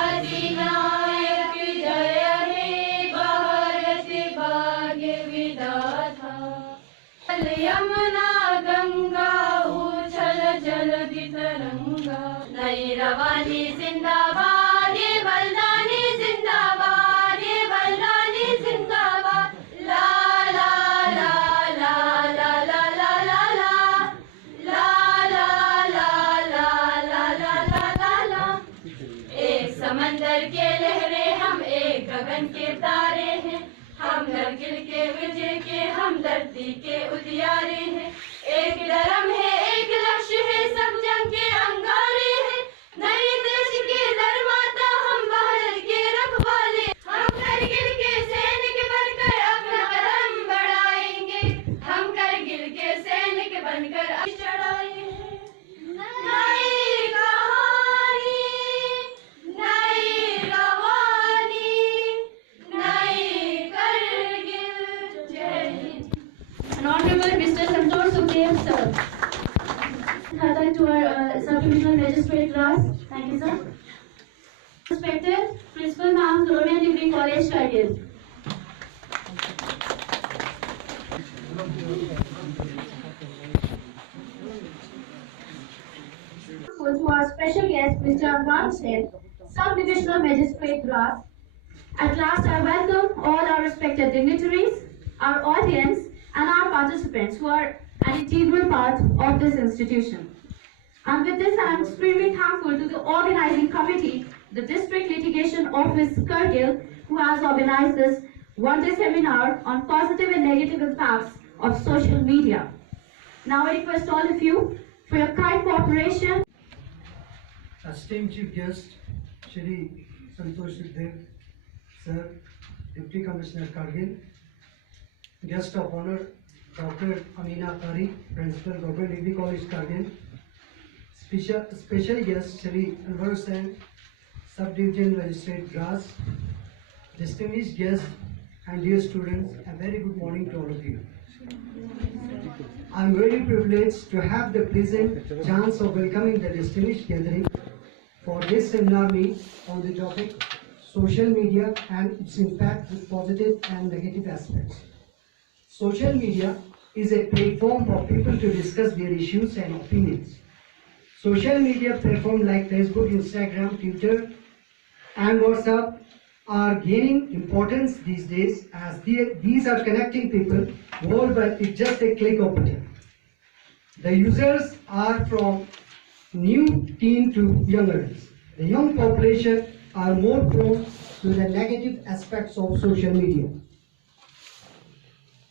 आदिनायक जय हे भारत भाग्य विधाता। यमुना गंगा उछल जलधि तरंगा। नई रवानी जिंदाबाद, ये बलिदानी जिंदाबाद, ये बलिदानी जिंदाबाद। ला ला ला ला ला ला ला ला ला ला ला ला ला ला ला ला ला ला। एक समंदर के लहरें हम, एक गगन के तारे हैं। हम कारगिल के विजय के, हम धरती के उजियारे हैं। एक धर्म है, एक लक्ष्य है, सब जंग के अंगारे हैं। नए देश के निर्माता हम, भारत के रखवाले। हम कारगिल के सैनिक बनकर अपना कदम बढ़ाएंगे। हम कारगिल के सैनिक बनकर चढ़ाएंगे। नई कहानी, नई रवानी, नई कारगिल। जय Hind. Honorable Mr. Santosh Sukhdev, sir. Khata to our Sub-Divisional Magistrate class. Thank you, sir. Respected Principal Ma'am, Colonial Degree College, Kargil. To our special guest, Mr. Amran Sen, Sub-Divisional Magistrate class. At last, I welcome all our respected dignitaries, our audience, and our participants who are an integral part of this institution. And with this, I am extremely thankful to the organizing committee, the District Litigation Office, Kargil, who has organized this one-day seminar on positive and negative impacts of social media. Now I request all of you for your kind cooperation. Esteemed Chief Guest, Shri Santosh Sukhdev, Sir, Deputy Commissioner Kargil, Guest of Honor, Dr. Amina Kari, Principal, Government Degree College, Kargil, Special Guest, Shri Anwar Hussain, Sub-Division Magistrate, Gras, distinguished guests and dear students, a very good morning to all of you. I am very privileged to have the pleasant chance of welcoming the distinguished gathering for this seminar meet on the topic social media and its impact with positive and negative aspects. Social media is a platform for people to discuss their issues and opinions. Social media platforms like Facebook, Instagram, Twitter, and WhatsApp are gaining importance these days as these are connecting people worldwide with just a click of a button. The users are from new teen to young adults. The young population are more prone to the negative aspects of social media.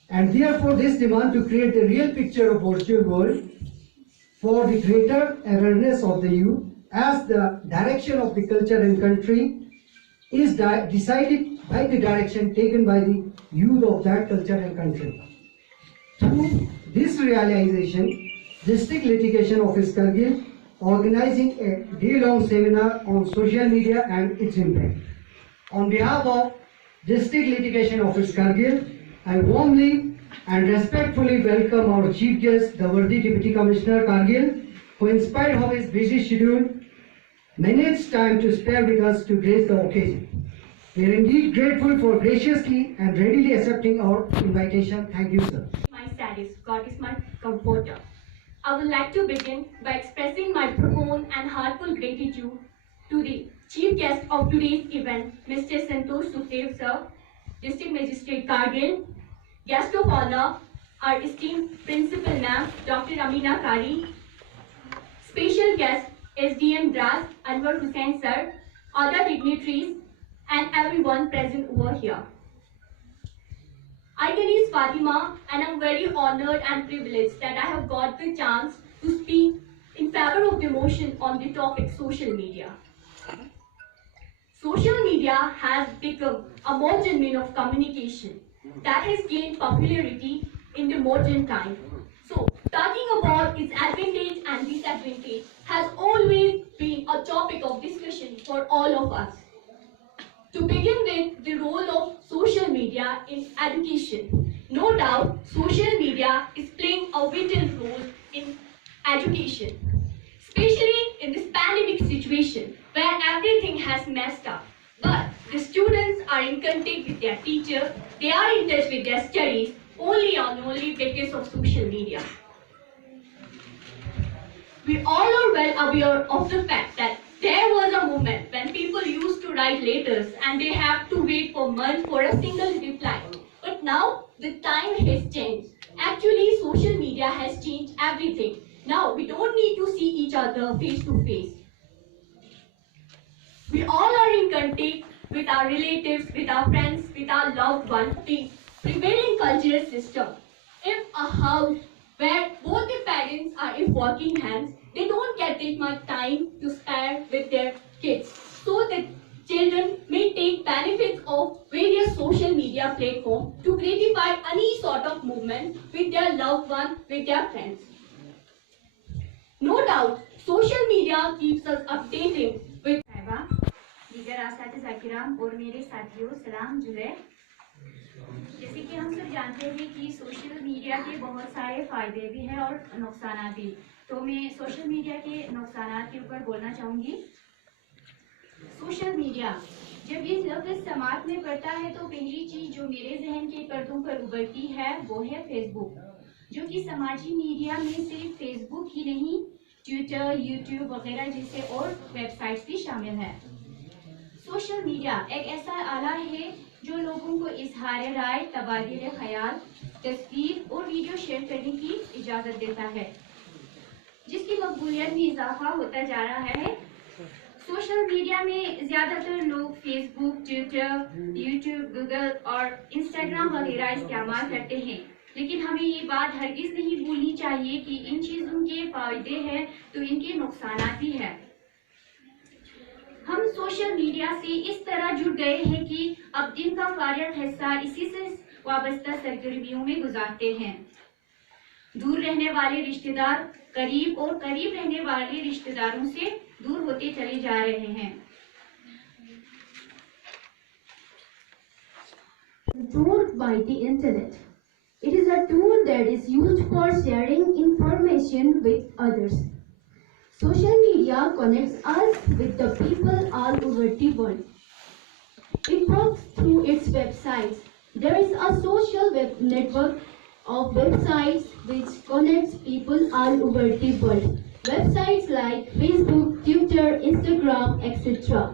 And therefore this demand to create the real picture of virtual world for the greater awareness of the youth as the direction of the culture and country is decided by the direction taken by the youth of that culture and country. Through this realization, District Litigation Office Kargil organizing a day-long seminar on social media and its impact. On behalf of District Litigation Office Kargil, I warmly and respectfully welcome our Chief Guest, the worthy Deputy Commissioner Kargil, who in spite of his busy schedule, managed time to spare with us to grace the occasion. We are indeed grateful for graciously and readily accepting our invitation. Thank you, sir. My saddest, God is my comforter. I would like to begin by expressing my profound and heartfelt gratitude to the Chief Guest of today's event, Mr. Santosh Sukhdev, sir, District Magistrate Kargil, Guest of Honor, our esteemed Principal Ma'am, Dr. Amina Kari, Special Guest, SDM Dras, Anwar Hussain, sir, other dignitaries, and everyone present over here. My name is Fatima, and I'm very honored and privileged that I have got the chance to speak in favor of the motion on the topic social media. Social media has become a modern means of communication that has gained popularity in the modern time. So, talking about its advantage and disadvantage has always been a topic of discussion for all of us. To begin with, the role of social media in education. No doubt, social media is playing a vital role in education, especially in this pandemic situation where everything has messed up. But the students are in contact with their teachers, they are in touch with their studies only because of social media. We all are well aware of the fact that there was a moment when people used to write letters and they have to wait for months for a single reply. But now the time has changed. Actually, social media has changed everything. Now we don't need to see each other face to face. We all are in contact with our relatives, with our friends, with our loved ones, the prevailing cultural system. If a house where both the parents are in working hands, they don't get that much time to spare with their kids. So the children may take benefits of various social media platforms to gratify any sort of movement with their loved one, with their friends. No doubt, social media keeps us updated with दीगर असातिज़ा किराम और मेरे साथियों सलाम जो है जैसे कि हम सब जानते हैं कि सोशल मीडिया के बहुत सारे फायदे भी हैं और नुकसान भी। तो मैं सोशल मीडिया के नुकसान के ऊपर बोलना चाहूँगी। सोशल मीडिया जब ये लफ्ज़ समाज में पड़ता है तो पहली चीज़ जो मेरे जहन के पर्दों पर उभरती है वो है फेसबुक, जो कि समाजी मीडिया में सिर्फ फेसबुक ही नहीं, ट्विटर, यूट्यूब वगैरह जैसे और वेबसाइट्स भी शामिल हैं। सोशल मीडिया एक ऐसा आला है जो लोगों को इजहार राय, तबादले ख्याल, तस्वीर और वीडियो शेयर करने की इजाज़त देता है, जिसकी मकबूलियत में इजाफा होता जा रहा है। सोशल मीडिया में ज़्यादातर लोग फेसबुक, ट्विटर, यूट्यूब, गूगल और इंस्टाग्राम वगैरह इस्तेमाल करते हैं, लेकिन हमें ये बात हरगिज़ नहीं भूलनी चाहिए कि इन चीज़ों के फ़ायदे हैं तो इनके नुकसान भी हैं। हम सोशल मीडिया से इस तरह जुड़ गए हैं कि अब दिन का फारिग हिस्सा इसी से वाबस्ता सरगर्मियों में गुजारते हैं। दूर रहने वाले रिश्तेदार करीब और करीब रहने वाले रिश्तेदारों से दूर होते चले जा रहे हैं। Controlled by the internet. It is a tool that is used for sharing information with others. Social media connects us with the people all over the world. It works through its websites. There is a social web network of websites which connects people all over the world. Websites like Facebook, Twitter, Instagram, etc.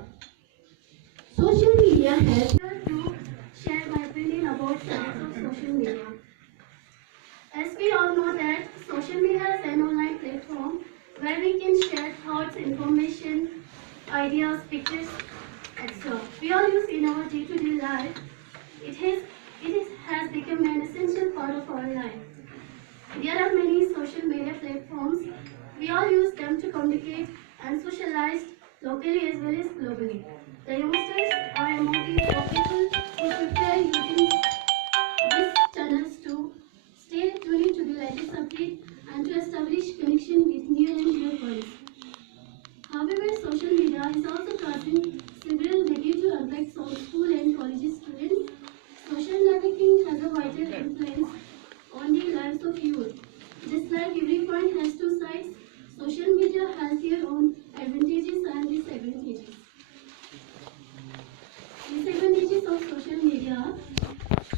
Social media has to share my opinion about sides of social media. As we all know that social media is an online platform where we can share thoughts, information, ideas, pictures, etc. We all use in our day-to-day life. It has become an essential part of our life. There are many social media platforms. We all use them to communicate and socialize locally as well as globally. The youngsters are among the people who prefer using these channels to stay tuned to the latest update and to establish connection with near and dear ones. However, social media is also causing several negative effects on school and college students. Social networking has a vital influence on the lives of youth. Just like every coin has two sides, social media has their own advantages and disadvantages. Disadvantages of social media.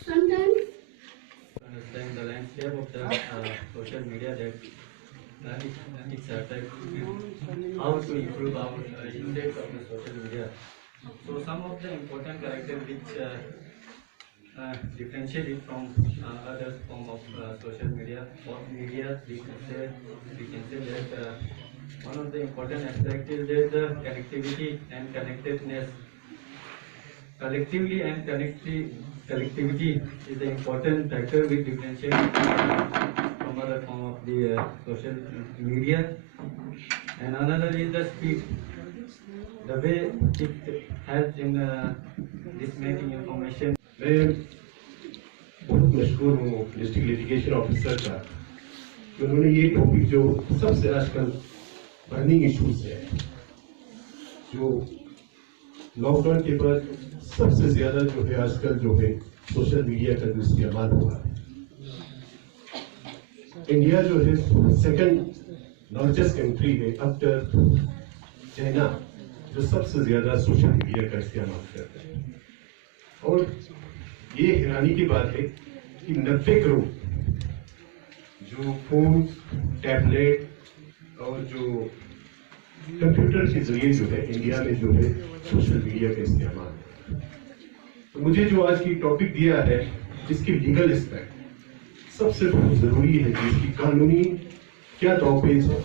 Sometimes understand the landscape of the social media that its effect, how to improve our usage of the social media. So some of the important characters which differentiate it from other form of social media or media, we can say that one of the important aspects is that the connectivity and connectedness. Collectively and collectivity is an important factor which differentiates from other form of the social media. And another is the speed, the way it helps in disseminating information. मैं बहुत मशहूर हूँ district litigation officer का, उन्होंने ये topic जो सबसे आजकल बर्निंग इश्यूज है, जो लॉकडाउन के बाद सबसे ज्यादा जो है आजकल जो है सोशल मीडिया का जो इस्तेमाल हुआ है। इंडिया जो है सेकंड लार्जेस्ट कंट्री है आफ्टर चाइना जो सबसे ज्यादा सोशल मीडिया का इस्तेमाल करते हैं। और ये हैरानी की बात है कि 90 करोड़ जो फोन, टैबलेट और जो कंप्यूटर के जरिए जो है इंडिया में जो है सोशल मीडिया का इस्तेमाल है। तो मुझे जो आज की टॉपिक दिया है इसकी लीगल एस्पेक्ट सबसे बहुत जरूरी है कि इसकी कानूनी क्या टॉपिक है,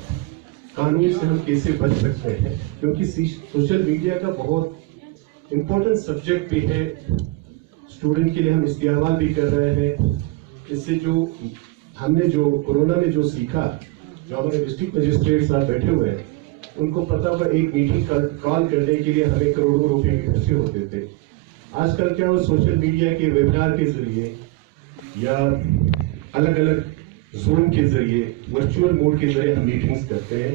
कानून से हम कैसे बच सकते हैं, क्योंकि सोशल मीडिया का बहुत इम्पोर्टेंट सब्जेक्ट भी है, स्टूडेंट के लिए हम इस्तेमाल भी कर रहे हैं। इससे जो हमने जो कोरोना में जो सीखा, जो हमारे डिस्ट्रिक्ट मजिस्ट्रेट साहब बैठे हुए हैं उनको पता होगा एक मीटिंग कॉल करने के लिए हमें करोड़ों रुपए खर्चे होते थे। आजकल क्या हो, सोशल मीडिया के वेबिनार के जरिए या अलग अलग जूम के जरिए, वर्चुअल मोड के जरिए हम मीटिंग्स करते हैं।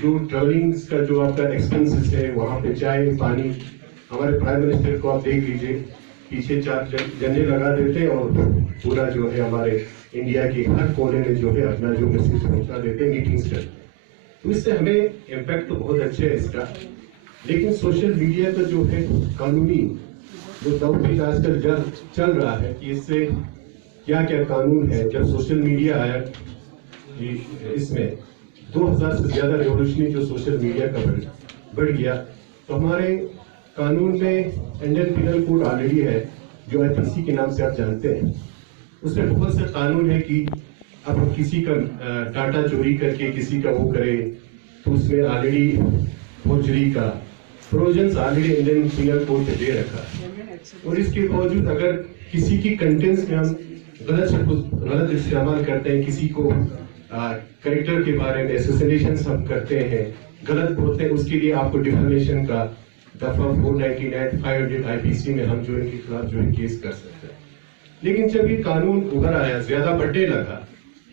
जो ट्रेवलिंग्स का जो आपका एक्सपेंसेस है, वहाँ पे चाय पानी, हमारे प्राइम मिनिस्टर को आप देख लीजिए, पीछे 4 झंडे लगा देते हैं और पूरा जो है हमारे इंडिया के हर कोने में जो है अपना जो मैसेज पहुंचा देते हैं, मीटिंग्स करते हैं। तो इससे हमें इम्पैक्ट तो बहुत अच्छा है इसका, लेकिन सोशल मीडिया का जो है कानूनी जो दौर आजकल चल रहा है कि इससे क्या क्या कानून है। जब सोशल मीडिया आया, इसमें 2000 से ज्यादा रेवोल्यूशनरी जो सोशल मीडिया का बढ़ गया, तो हमारे कानून में इंडियन पिनल कोड ऑलरेडी है जो IPC के नाम से आप जानते हैं। उसमें बहुत से कानून है कि अब हम किसी का डाटा चोरी करके किसी का वो करे तो उसमें ऑलरेडी फोर्जरी का provisions already Indian penal code पे दे रखा है। और इसके बावजूद अगर किसी की कंटेंट्स में हम गलत इस्तेमाल करते हैं, किसी को कैरेक्टर के बारे में एसोसिएशन हम करते हैं, गलत बोलते हैं, उसके लिए आपको डिफेमेशन का दफा 499 500 IPC में हम जो इनके खिलाफ जो है केस कर सकते हैं। लेकिन जब ये कानून उभर आया, ज्यादा बढ़ने लगा,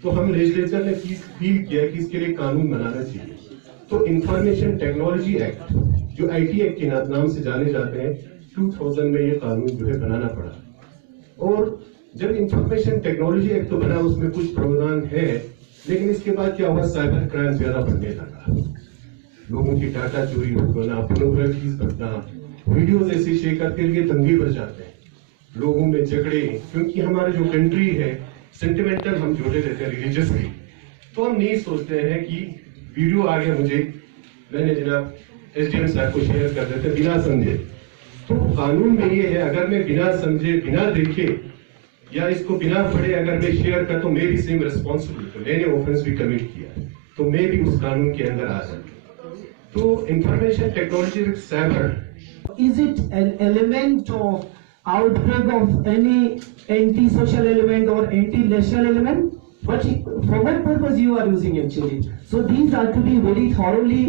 तो हम लेजिस्लेचर ने फील किया कि इसके लिए कानून बनाना चाहिए। तो इंफॉर्मेशन टेक्नोलॉजी एक्ट जो IT एक्ट के नाम से जाने जाते हैं, 2000 में ये कानून जो है बनाना पड़ा। और जब इंफॉर्मेशन टेक्नोलॉजी एक्ट तो बना, उसमें कुछ प्रावधान है, लेकिन इसके बाद क्या हुआ, साइबर क्राइम ज्यादा बढ़ने लगा, लोगों की डाटा चोरी होना, पोर्नोग्राफी बनना, वीडियोज ऐसे शेयर करके लिए दंगे बढ़ जाते हैं, लोगों में झगड़े, क्योंकि हमारा जो कंट्री है सेंटिमेंटल हम जोड़े रहते हैं रिलीजियसली। तो हम नहीं सोचते हैं कि वीडियो आ गया मुझे, मैंने जनाब SDM साहब को शेयर कर देते बिना समझे। तो कानून में ये है, अगर मैं बिना समझे, बिना देखे या इसको बिना पढ़े अगर मैं शेयर कर, तो मैं भी सेम रिस्पॉन्सिबल, तो मैंने ऑफेंस भी कमिट किया, तो मैं भी उस कानून के अंदर आ सकता। तो information technology cyber, is it an element of outbreak of any anti-social element or anti-national element? For what purpose you are using actually? So these are to be very thoroughly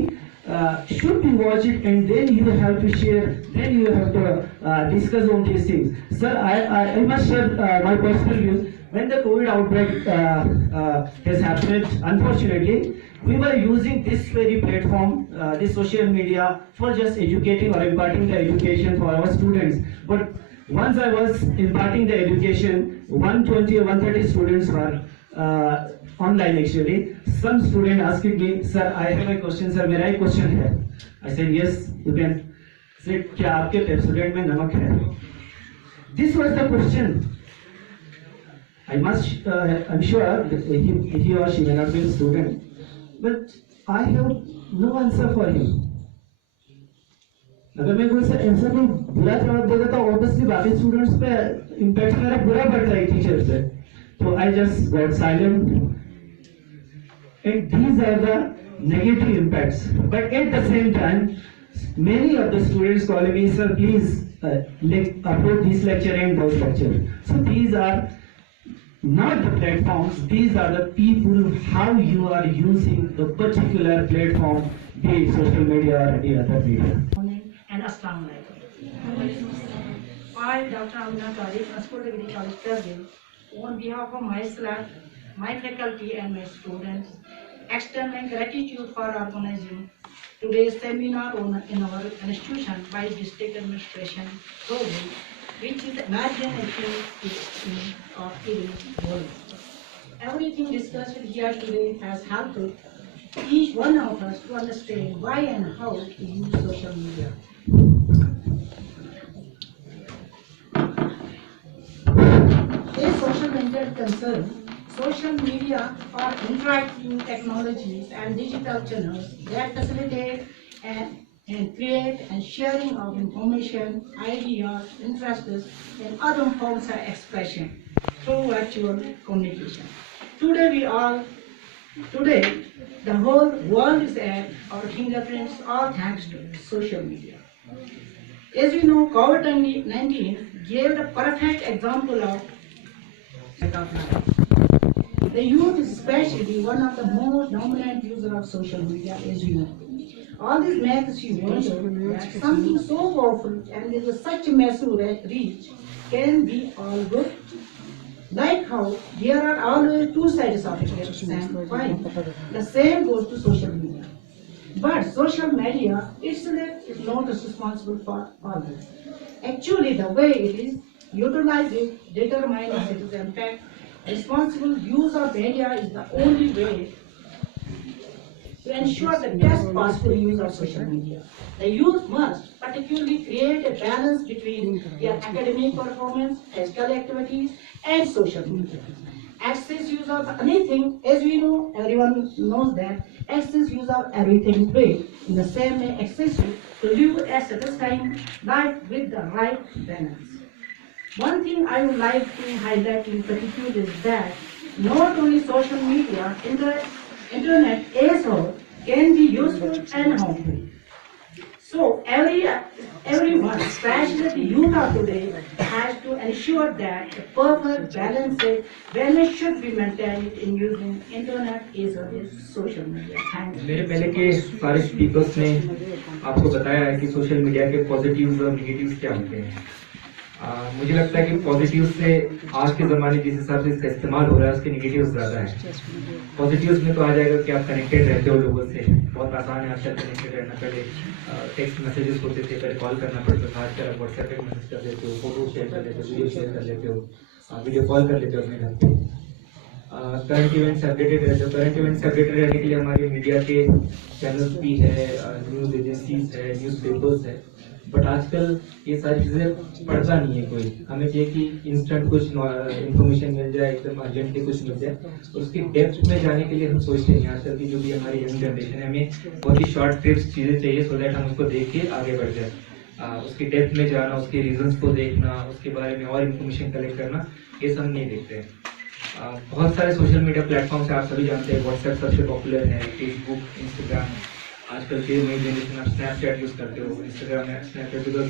should be watched, and then you have to share, then you have to discuss on these things. Sir, I must share my personal views. When the COVID outbreak has happened, unfortunately, we were using this very platform, this social media, for just educating or imparting the education for our students. But once I was imparting the education, 120 or 130 students were online actually. Some student asked me, sir, I have a question, sir, मेरा एक question है. I said, yes, you can. Said, क्या आपके Pepsodent में नमक है? This was the question. I'm sure that he or she may not be a student, but I have no answer for him. अगर मैं कोई ऐसा कोई बुरा जवाब देता तो ऑब्वियसली बाकी स्टूडेंट्स पे इम्पैक्ट मेरा बुरा पड़ता है टीचर से, तो I just got silent. And these are the negative impacts. But at the same time, many of the students calling me, sir, please upload this lecture and those lectures. So these are not the platforms, these are the people, how you are using the particular platform, be it social media or any other media. And Assalamu alaikum. I, Dr. Amina Tariq, Principal Degree College, Kargil, on behalf of myself, my faculty and my students, extend my gratitude for organizing today's seminar in our institution by District Administration program, which is emerging of the world. Everything discussed here today has helped each one of us to understand why and how to use social media. As social media is concerned, social media are interacting technologies and digital channels that facilitate and create and sharing of information, ideas, interests, and other forms of expression through virtual communication. Today, the whole world is at our fingerprints, all thanks to social media. As we know, COVID-19 gave the perfect example of the youth is especially one of the most dominant users of social media, as we know. All this makes you wonder that something so powerful and with such a massive reach can be all good. Like how there are always two sides of a same coin. The same goes to social media. But social media itself is not responsible for all this. Actually, the way it is utilized determines its impact. Responsible use of media is the only way to ensure the best possible use of social media. The youth must particularly create a balance between their academic performance, physical activities, and social media. Excess use of anything, as we know, everyone knows that excess use of everything is bad. In the same way, excessive to live a satisfying life with the right balance. One thing I would like to highlight in particular is that not only social media, internet as whole can be useful and harmful. So everyone, especially the youth of today, has to ensure that the perfect balance should be maintained in using internet as well as social media. Thank you. मेरे पहले के सारे speakers ने आपको बताया है कि social media के पॉजिटिव्स और नेगेटिव्स क्या होते हैं। मुझे लगता है कि पॉजिटिव्स से आज के ज़माने जिस हिसाब से इसका इस्तेमाल हो रहा है उसके नेगेटिव्स ज़्यादा है। पॉजिटिव्स में तो आ जाएगा कि आप कनेक्टेड रहते हो लोगों से, बहुत आसान है आजकल कनेक्टेड रहना। पहले टेक्स्ट मैसेजेस होते थे, पहले कॉल करना पड़ता था, आजकल आप व्हाट्सएप पे मैसेज कर देते हो, फोटो शेयर कर लेते हो, वीडियो शेयर कर लेते हो, वीडियो कॉल कर लेते हो अपने घर पे। करंट इवेंट्स अपडेटेड रहते हो। करंट इवेंट्स अपडेटेड रहने के लिए हमारे मीडिया के चैनल्स भी है, न्यूज़ एजेंसीज है, न्यूज़ पेपर्स है। बट आजकल ये सारी चीज़ें पढ़ता नहीं है कोई। हमें चाहिए कि इंस्टेंट कुछ इन्फॉर्मेशन मिल जाए, एकदम अर्जेंटली कुछ मिल जाए। तो उसकी डेप्थ में जाने के लिए हम सोचते हैं आजकल की जो भी हमारी यंग जनरेशन है, हमें बहुत ही शॉर्ट ट्रिप्स चीज़ें चाहिए सो दैट हम उसको देख के आगे बढ़ जाए। उसकी डेप्थ में जाना, उसके रीजंस को देखना, उसके बारे में और इन्फॉर्मेशन कलेक्ट करना, ये सब नहीं देखते हैं। बहुत सारे सोशल मीडिया प्लेटफॉर्म्स आप सभी जानते हैं। व्हाट्सएप सबसे पॉपुलर है, फेसबुक, इंस्टाग्राम। आजकल के नई जनरेशन आप स्नैपचैट यूज़ करते हो। इंस्टाग्राम में स्नैपचैट बिकॉज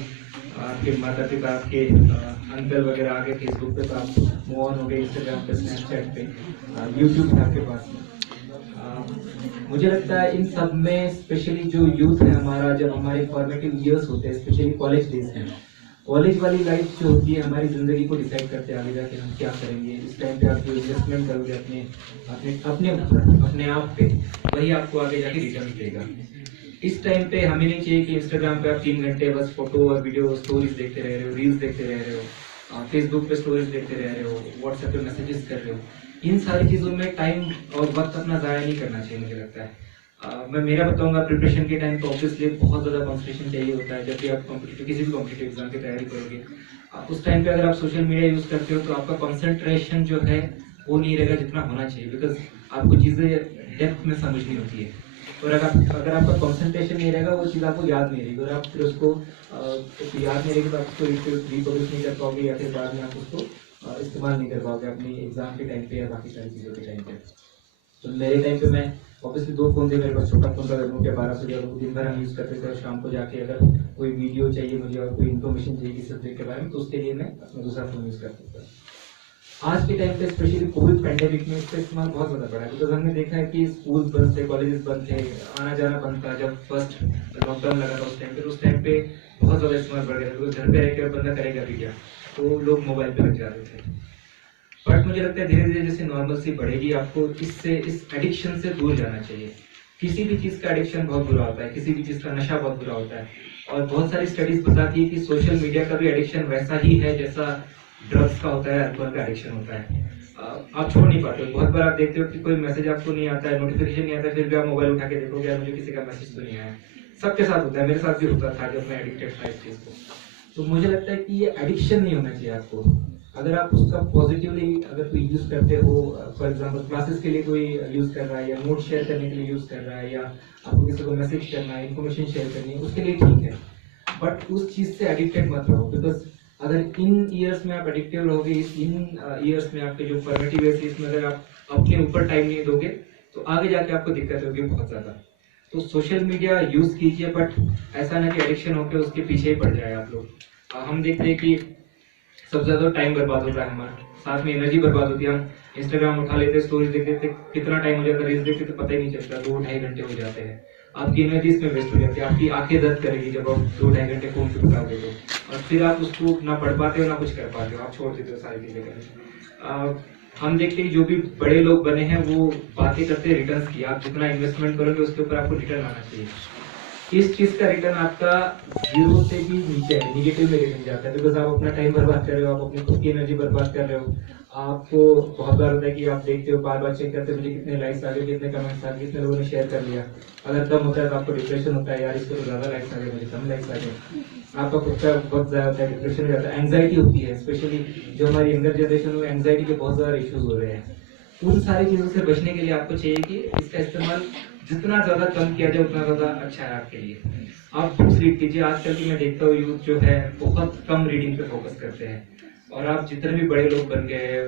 आपके माता पिता, आपके अंकल वगैरह आगे फेसबुक पे, तो आप मूव ऑन हो गए इंस्टाग्राम पे, स्नैपचैट पे, यूट्यूब है आपके पास में। मुझे लगता है इन सब में स्पेशली जो यूथ है हमारा, जब हमारे फॉर्मेटिव ईयर्स होते हैं, स्पेशली कॉलेज डेज में, कॉलेज वाली लाइफ जो होती है हमारी ज़िंदगी को डिसाइड करते हैं आगे जाके हम क्या करेंगे। इस टाइम पे आप जो इन्वेस्टमेंट करोगे अपने अपने अपने अपने आप पे, वही आपको आगे जाके रिटर्न देगा। इस टाइम पे हमें नहीं चाहिए कि इंस्टाग्राम पे आप 3 घंटे बस फोटो और वीडियो स्टोरीज देखते रह रहे हो, रील्स देखते रह रहे हो, फेसबुक पे स्टोरीज देखते रह रहे हो, व्हाट्सएप पे मैसेजेस कर रहे हो। इन सारी चीज़ों में टाइम और वक्त अपना ज़ाया नहीं करना चाहिए मुझे लगता है। मैं मेरा बताऊंगा, प्रिपरेशन के टाइम तो ऑब्वियसली बहुत ज़्यादा कॉन्सेंट्रेशन चाहिए होता है। जब भी आप किसी भी कॉम्पिटिटिव एग्जाम की तैयारी करोगे, उस टाइम पे अगर आप सोशल मीडिया यूज़ करते हो तो आपका कॉन्सेंट्रेशन जो है वो नहीं रहेगा जितना होना चाहिए, बिकॉज आपको चीज़ें डेप्थ में समझनी होती है। और अगर आपका कॉन्सेंट्रेशन नहीं रहेगा, वो चीज़ आपको याद नहीं रहेगी, और आप फिर उसको याद नहीं रहेगी तो आप उसको रिप्रोड्यूस नहीं कर पाओगे, या फिर बाद में आप उसको इस्तेमाल नहीं कर पाओगे अपनी एग्जाम के टाइम पे या बाकी सारी चीज़ों के टाइम पे। तो मेरे टाइम पे मैं ऑब्वियसली 2 फ़ोन थे मेरे पास। छोटा फ़ोन था क्या 12 से ज़्यादा दिन भर हम यूज़ करते थे, और शाम को जाके अगर कोई वीडियो चाहिए मुझे और कोई इन्फॉर्मेशन चाहिए किसी सब्जेक्ट के बारे में, तो उसके लिए मैं अपना दूसरा फ़ोन यूज़ करता था। आज के टाइम पे स्पेशली कोविड पैंडेमिक में इसका इस्तेमाल बहुत ज़्यादा बढ़ा है, बिकॉज हमने देखा है कि स्कूल बंद थे, कॉलेजेस बंद थे, आना जाना बंद था। जब फर्स्ट लॉकडाउन लगा था उस टाइम पे बहुत ज़्यादा इस्तेमाल बढ़ गया था, बिकॉज घर पे रहकर बंदा करेगा भी क्या, तो लोग मोबाइल पर लग जा रहे थे। बट मुझे लगता है धीरे धीरे जैसे नॉर्मलसी बढ़ेगी, आपको इस एडिक्शन से दूर जाना चाहिए। किसी भी चीज़ का एडिक्शन बहुत बुरा होता है, किसी भी चीज़ का नशा बहुत बुरा होता है, और बहुत सारी स्टडीज बताती है कि सोशल मीडिया का भी एडिक्शन वैसा ही है जैसा ड्रग्स का होता है, अल्कोहल का एडिक्शन होता है। आप छोड़ नहीं पाते हो। बहुत बार आप देखते हो कि कोई मैसेज आपको नहीं आता है, नोटिफिकेशन नहीं आता है, फिर भी आप मोबाइल उठा के देखोगे यार मुझे किसी का मैसेज तो नहीं आया। सबके साथ होता है, मेरे साथ भी होता था जब मैं एडिक्टेड था इस चीज़ को। तो मुझे लगता है कि ये एडिक्शन नहीं होना चाहिए आपको। अगर आप उसका पॉजिटिवली अगर कोई यूज़ करते हो, फॉर एग्जांपल क्लासेस के लिए कोई यूज़ कर रहा है, या नोट शेयर करने के लिए यूज़ कर रहा है, या आपको किसी को मैसेज करना है, इन्फॉर्मेशन शेयर करनी है, उसके लिए ठीक है। बट उस चीज़ से एडिक्टेड मत रहो, बिकॉज अगर इन ईयर्स में आप एडिक्टिव रहोगे, इन ईयर्स में आपके जो फॉर्मेटिव ईयर्स इसमें अगर आप अपने ऊपर टाइम नहीं दोगे तो आगे जाके आपको दिक्कत होगी बहुत ज़्यादा। तो सोशल मीडिया यूज़ कीजिए, बट ऐसा ना कि एडिक्शन होकर उसके पीछे ही पड़ जाए आप लोग। हम देखते हैं कि सबसे ज़्यादा टाइम बर्बाद होता है हमारा, साथ में एनर्जी बर्बाद होती है। हम इंस्टाग्राम उठा लेते, स्टोरीज देख लेते, कितना टाइम हो जाता है, रील्स देखते तो पता ही नहीं चलता, 2-2.5 घंटे हो जाते हैं। आपकी एनर्जी इसमें वेस्ट हो जाती है, आपकी आंखें दर्द करेगी जब आप 2-2.5 घंटे फोन पे बिताओगे तो, और फिर आप उसको ना पढ़ पाते हो ना कुछ कर पाते हो, आप छोड़ देते हो सारी चीज़ें करना। हम देखते हैं जो भी बड़े लोग बने हैं वो बातें करते हैं रिटर्न की। आप जितना इन्वेस्टमेंट करोगे उसके ऊपर आपको रिटर्न आना चाहिए। इस चीज़ का रिटर्न आपका 0 से भी नीचे है, निगेटिव में रिटर्न जाता है, बिकॉज आप अपना टाइम बर्बाद कर रहे हो, आप अपनी खुद की एनर्जी बर्बाद कर रहे हो। आपको बहुत बार होता है कि आप देखते हो, बार बार चेक करते हो मुझे कितने लाइक्स आ गए, कितने कमेंट्स आ गए, कितने लोगों ने शेयर कर लिया। अगर कम होता है तो आपको डिप्रेशन होता है, यार इसको तो ज़्यादा लाइक्स आ गए, मुझे कम लाइक्स आ गए। आपका खुद का वक्त ज़्यादा होता है, डिप्रेशन हो जाता है, एंग्जाइटी होती है। स्पेशली जो हमारी यंगर जनरेशन में एंग्जाइटी के बहुत ज़्यादा इश्यूज हो रहे हैं। उन सारी चीज़ों से बचने के लिए आपको चाहिए कि इसका इस्तेमाल जितना ज़्यादा कम किया जाए उतना ज़्यादा अच्छा है आपके लिए। आप बुक्स रीड कीजिए। आजकल की मैं देखता हूँ यूथ जो है बहुत कम रीडिंग पे फोकस करते हैं, और आप जितने भी बड़े लोग बन गए हैं,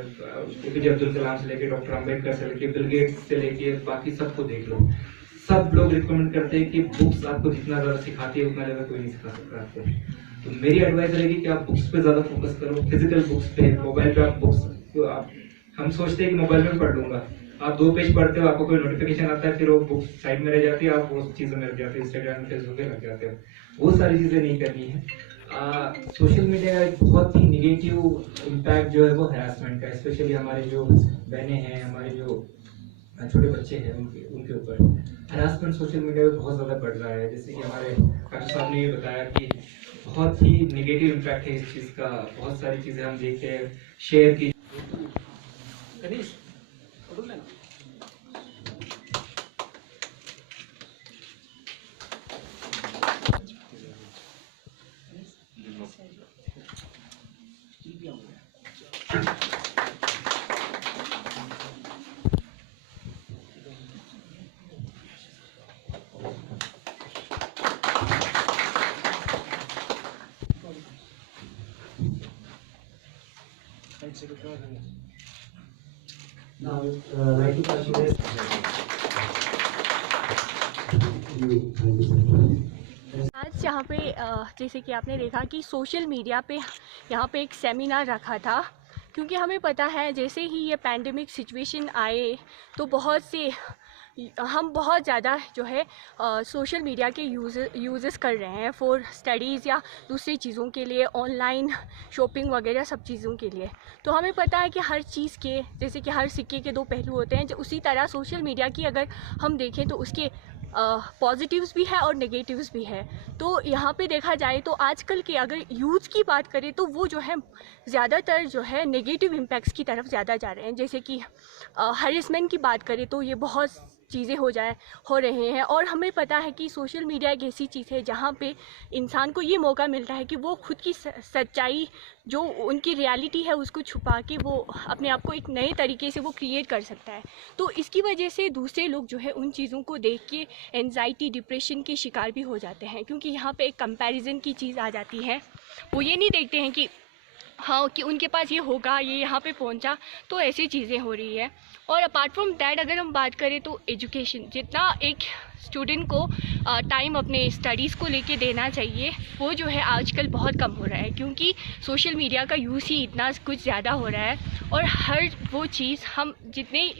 एपीजे अब्दुल कलाम से लेके डॉक्टर अम्बेडकर से लेके बिल गेट्स से लेके बाकी सबको देख लो, सब लोग रिकमेंड करते हैं कि बुक्स आपको जितना ज़्यादा सिखाती है उतना ज़्यादा कोई नहीं सिखा सकता आपको। तो मेरी एडवाइस रहेगी कि आप बुक्स पे ज़्यादा फोकस करो, फिजिकल बुक्स पे। मोबाइल पे आप बुक्स तो आप हम सोचते हैं कि मोबाइल में पढ़ लूंगा, आप 2 पेज पढ़ते हो, आपको कोई नोटिफिकेशन आता है, फिर वो बुक साइड में रह जाती है, आप वो चीज़ों में लग जाते हो, इंस्टाग्राम फेसबुक पे लग जाते हो। वो सारी चीज़ें नहीं करनी है। सोशल मीडिया का एक बहुत ही निगेटिव इम्पैक्ट जो है वो हैरेसमेंट का, स्पेशली हमारे जो बहनें हैं, हमारे जो छोटे बच्चे हैं उनके ऊपर हैरेसमेंट सोशल मीडिया पे बहुत ज़्यादा बढ़ रहा है। जैसे कि हमारे डॉक्टर साहब ने ये बताया कि बहुत ही निगेटिव इम्पैक्ट है इस चीज़ का। बहुत सारी चीज़ें हम देखते हैं शेयर की। Now, like to continue. आज यहाँ पे जैसे कि आपने देखा कि सोशल मीडिया पे यहाँ पे एक सेमिनार रखा था, क्योंकि हमें पता है जैसे ही ये पैंडेमिक सिचुएशन आए तो हम बहुत ज़्यादा जो है सोशल मीडिया के यूज़ेस कर रहे हैं फॉर स्टडीज़ या दूसरी चीज़ों के लिए, ऑनलाइन शॉपिंग वगैरह सब चीज़ों के लिए। तो हमें पता है कि हर चीज़ के जैसे कि हर सिक्के के 2 पहलू होते हैं, जो उसी तरह सोशल मीडिया की अगर हम देखें तो उसके पॉजिटिव्स भी है और नेगेटिव्स भी है। तो यहाँ पे देखा जाए तो आजकल के अगर यूथ की बात करें तो वो जो है ज़्यादातर जो है नेगेटिव इम्पैक्ट्स की तरफ ज़्यादा जा रहे हैं। जैसे कि हरेसमेंट की बात करें तो ये बहुत चीज़ें हो रहे हैं, और हमें पता है कि सोशल मीडिया एक ऐसी चीज़ है जहाँ पे इंसान को ये मौका मिलता है कि वो खुद की सच्चाई जो उनकी रियलिटी है उसको छुपा के वो अपने आप को एक नए तरीके से वो क्रिएट कर सकता है। तो इसकी वजह से दूसरे लोग जो है उन चीज़ों को देख के एंजाइटी, डिप्रेशन के शिकार भी हो जाते हैं, क्योंकि यहाँ पे एक कंपैरिजन की चीज़ आ जाती है। वो ये नहीं देखते हैं कि हाँ कि उनके पास ये होगा, ये यहाँ पे पहुँचा, तो ऐसी चीज़ें हो रही है। और अपार्ट फ्रॉम दैट अगर हम बात करें तो एजुकेशन, जितना एक स्टूडेंट को टाइम अपने स्टडीज़ को लेके देना चाहिए वो जो है आजकल बहुत कम हो रहा है, क्योंकि सोशल मीडिया का यूज़ ही इतना कुछ ज़्यादा हो रहा है। और हर वो चीज़ जितने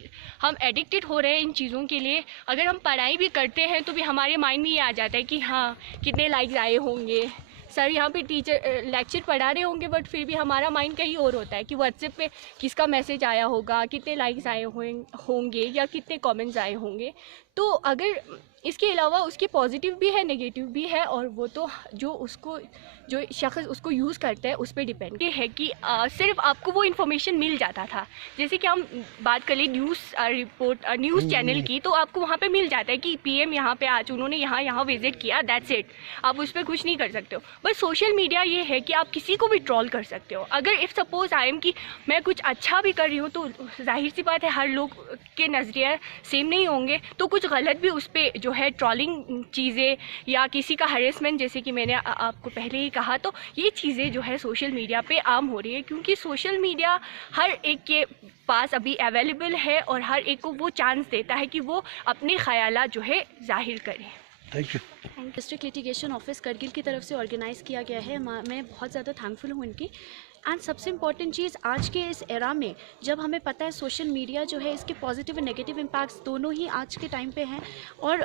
हम एडिक्टेड हो रहे हैं इन चीज़ों के लिए, अगर हम पढ़ाई भी करते हैं तो भी हमारे माइंड में ये आ जाता है कि हाँ कितने लाइक्स आए होंगे, सर यहाँ पे टीचर लेक्चर पढ़ा रहे होंगे, बट फिर भी हमारा माइंड कहीं और होता है कि व्हाट्सएप पे किसका मैसेज आया होगा, कितने लाइक्स आए होंगे या कितने कमेंट्स आए होंगे। तो अगर इसके अलावा उसके पॉजिटिव भी है नेगेटिव भी है, और वो तो जो शख्स उसको यूज़ करता है उस पर डिपेंड ये है कि सिर्फ आपको वो इन्फॉर्मेशन मिल जाता था। जैसे कि हम बात कर लें न्यूज़ रिपोर्ट न्यूज़ चैनल की, तो आपको वहाँ पे मिल जाता है कि पीएम यहाँ पे आज उन्होंने यहाँ विजिट किया, दैट्स इट। आप उस पर कुछ नहीं कर सकते हो। बट सोशल मीडिया ये है कि आप किसी को भी ट्रोल कर सकते हो। अगर इफ़ सपोज आई एम कि मैं कुछ अच्छा भी कर रही हूँ, तो जाहिर सी बात है हर लोग के नज़रिया सेम नहीं होंगे, तो कुछ गलत भी उस पर जो है ट्रोलिंग चीज़ें या किसी का हरेसमेंट, जैसे कि मैंने आपको पहले ही कहा, तो ये चीज़ें जो है सोशल मीडिया पे आम हो रही है, क्योंकि सोशल मीडिया हर एक के पास अभी अवेलेबल है और हर एक को वो चांस देता है कि वो अपने ख़यालात जो है जाहिर करे। Thank you. District litigation office Kargil की तरफ से ऑर्गेनाइज़ किया गया है। मैं बहुत ज़्यादा थैंकफुल हूँ इनकी। एंड सबसे इम्पॉर्टेंट चीज़ आज के इस एरा में, जब हमें पता है सोशल मीडिया जो है इसके पॉजिटिव और नेगेटिव इम्पैक्ट्स दोनों ही आज के टाइम पे हैं, और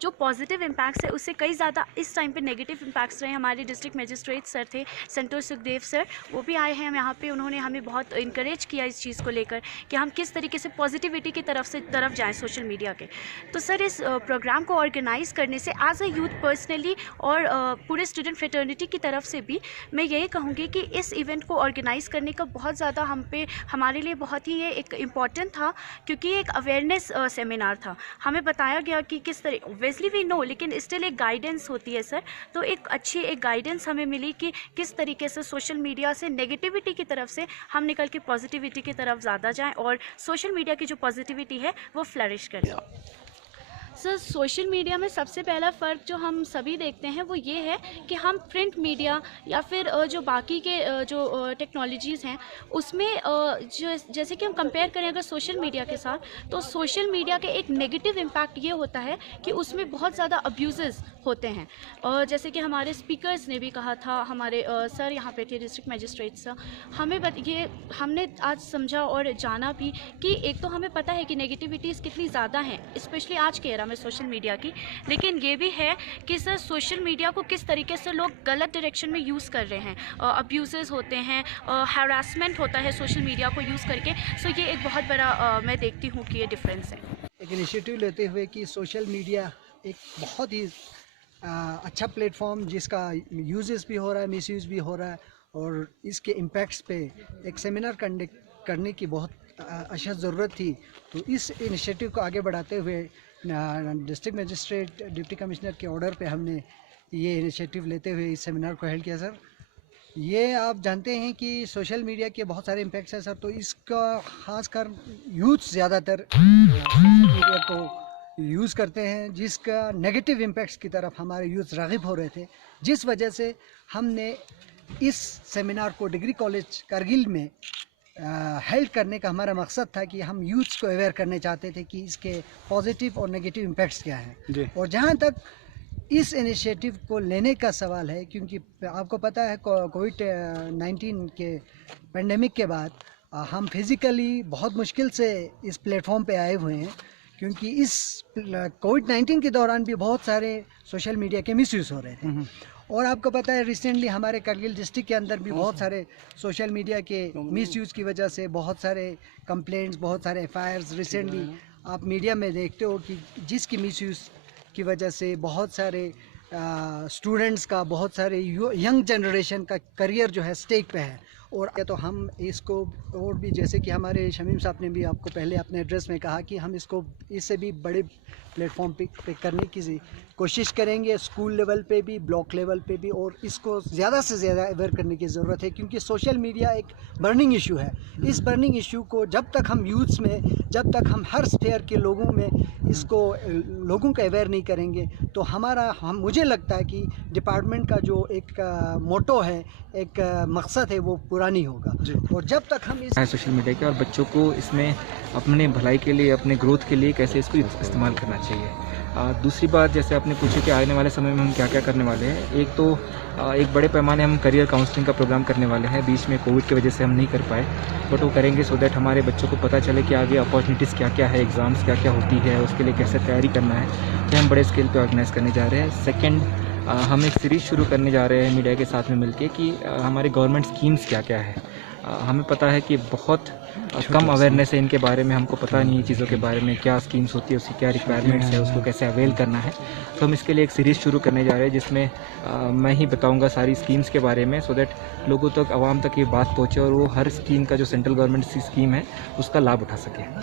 जो पॉजिटिव इम्पैक्ट्स है उससे कई ज़्यादा इस टाइम पे नेगेटिव इम्पैक्ट्स रहे। हमारे डिस्ट्रिक्ट मजिस्ट्रेट सर थे संतोर सुखदेव सर, वो भी आए हैं यहाँ पे। उन्होंने हमें बहुत इनकरेज किया इस चीज़ को लेकर कि हम किस तरीके से पॉजिटिविटी की तरफ जाएँ सोशल मीडिया के। तो सर इस प्रोग्राम को ऑर्गेनाइज़ करने से एज अ यूथ पर्सनली और पूरे स्टूडेंट फ्रेटर्निटी की तरफ से भी मैं यही कहूँगी कि इस इवेंट को ऑर्गेनाइज़ करने का बहुत ज़्यादा हमारे लिए बहुत ही ये एक इम्पॉर्टेंट था, क्योंकि एक अवेयरनेस सेमिनार था। हमें बताया गया कि किस तरह, ऑब्वियसली वी नो, लेकिन स्टिल एक गाइडेंस होती है सर। तो एक अच्छी एक गाइडेंस हमें मिली कि किस तरीके से सोशल मीडिया से नेगेटिविटी की तरफ से हम निकल के पॉजिटिविटी की तरफ ज़्यादा जाएँ और सोशल मीडिया की जो पॉजिटिविटी है वो फ्लरिश करें। सर सोशल मीडिया में सबसे पहला फ़र्क जो हम सभी देखते हैं वो ये है कि हम प्रिंट मीडिया या फिर जो बाकी के जो टेक्नोलॉजीज़ हैं उसमें जैसे कि हम कंपेयर करें अगर सोशल मीडिया के साथ, तो सोशल मीडिया के एक नेगेटिव इम्पैक्ट ये होता है कि उसमें बहुत ज़्यादा अब्यूज़ होते हैं। और जैसे कि हमारे स्पीकर्स ने भी कहा था, हमारे सर यहाँ पे थे डिस्ट्रिक्ट मजिस्ट्रेट सर, हमने आज समझा और जाना भी कि एक तो हमें पता है कि नेगेटिविटीज़ कितनी ज़्यादा हैं स्पेशली आज के एरा में सोशल मीडिया की, लेकिन ये भी है कि सर सोशल मीडिया को किस तरीके से लोग गलत डायरेक्शन में यूज़ कर रहे हैं। अब्यूज़ होते हैं, हैरासमेंट होता है सोशल मीडिया को यूज़ करके। सो ये एक बहुत बड़ा मैं देखती हूँ कि ये डिफरेंस है। एक इनिशिएटिव लेते हुए कि सोशल मीडिया एक बहुत ही अच्छा प्लेटफॉर्म जिसका यूजेस भी हो रहा है, मिसयूज़ भी हो रहा है, और इसके इम्पैक्ट्स पे एक सेमिनार कंडक्ट करने की बहुत अशद ज़रूरत थी। तो इस इनिशिएटिव को आगे बढ़ाते हुए डिस्ट्रिक्ट मजिस्ट्रेट डिप्टी कमिश्नर के ऑर्डर पे हमने ये इनिशिएटिव लेते हुए इस सेमिनार को हेल्ड किया सर। ये आप जानते हैं कि सोशल मीडिया के बहुत सारे इम्पैक्ट्स हैं सर, तो इसका ख़ासकर यूथ ज़्यादातर सोशल मीडिया को यूज़ करते हैं, जिसका नेगेटिव इम्पैक्ट्स की तरफ हमारे यूथ राग़िब हो रहे थे, जिस वजह से हमने इस सेमिनार को डिग्री कॉलेज करगिल में हेल्प करने का हमारा मकसद था कि हम यूथ्स को अवेयर करने चाहते थे कि इसके पॉजिटिव और नेगेटिव इम्पैक्ट्स क्या हैं। और जहाँ तक इस इनिशिएटिव को लेने का सवाल है, क्योंकि आपको पता है कोविड-19 के पेंडेमिक के बाद हम फिज़िकली बहुत मुश्किल से इस प्लेटफॉर्म पे आए हुए हैं, क्योंकि इस कोविड-19 के दौरान भी बहुत सारे सोशल मीडिया के मिसयूज़ हो रहे थे। और आपको पता है रिसेंटली हमारे करगिल डिस्ट्रिक्ट के अंदर भी बहुत सारे सोशल मीडिया के मिसयूज़ की वजह से बहुत सारे कंप्लेंट्स, बहुत सारे एफआईआर्स रिसेंटली आप मीडिया में देखते हो कि जिसकी मिसयूज़ की वजह से बहुत सारे स्टूडेंट्स का, बहुत सारे यंग जनरेशन का करियर जो है स्टेक पे है। और तो हम इसको और भी, जैसे कि हमारे शमीम साहब ने भी आपको पहले अपने एड्रेस में कहा कि हम इसको इससे भी बड़े प्लेटफॉर्म पे करने की कोशिश करेंगे, स्कूल लेवल पे भी, ब्लॉक लेवल पे भी, और इसको ज़्यादा से ज़्यादा अवेयर करने की ज़रूरत है, क्योंकि सोशल मीडिया एक बर्निंग इशू है। इस बर्निंग इशू को जब तक हम यूथ्स में, जब तक हम हर स्टेयर के लोगों में इसको लोगों को अवेयर नहीं करेंगे, तो मुझे लगता है कि डिपार्टमेंट का जो एक मोटो है, एक मकसद है, वो पूरा नहीं होगा। और जब तक हम इस सोशल मीडिया के और बच्चों को इसमें अपने भलाई के लिए, अपने ग्रोथ के लिए कैसे इसको इस्तेमाल करना चाहिए। दूसरी बात, जैसे आपने पूछा कि आने वाले समय में हम क्या क्या करने वाले हैं, एक तो एक बड़े पैमाने हम करियर काउंसलिंग का प्रोग्राम करने वाले हैं। बीच में कोविड की वजह से हम नहीं कर पाए, बट वो करेंगे सो दैट हमारे बच्चों को पता चले कि आगे अपॉर्चुनिटीज़ क्या क्या है, एग्ज़ाम्स क्या क्या होती है, उसके लिए कैसे तैयारी करना है। तो हम बड़े स्केल पे ऑर्गेनाइज़ करने जा रहे हैं। सेकेंड, हम एक सीरीज़ शुरू करने जा रहे हैं मीडिया के साथ में मिलके कि हमारे गवर्नमेंट स्कीम्स क्या क्या है। हमें पता है कि बहुत कम अवेयरनेस है इनके बारे में, हमको पता नहीं है चीज़ों के बारे में, क्या स्कीम्स होती है, उसकी क्या रिक्वायरमेंट्स है, उसको कैसे अवेल करना है। तो हम इसके लिए एक सीरीज़ शुरू करने जा रहे हैं जिसमें मैं ही बताऊंगा सारी स्कीम्स के बारे में, सो दैट लोगों तक, आवाम तक ये बात पहुँचे और वो हर स्कीम का, जो सेंट्रल गवर्नमेंट की स्कीम है, उसका लाभ उठा सके।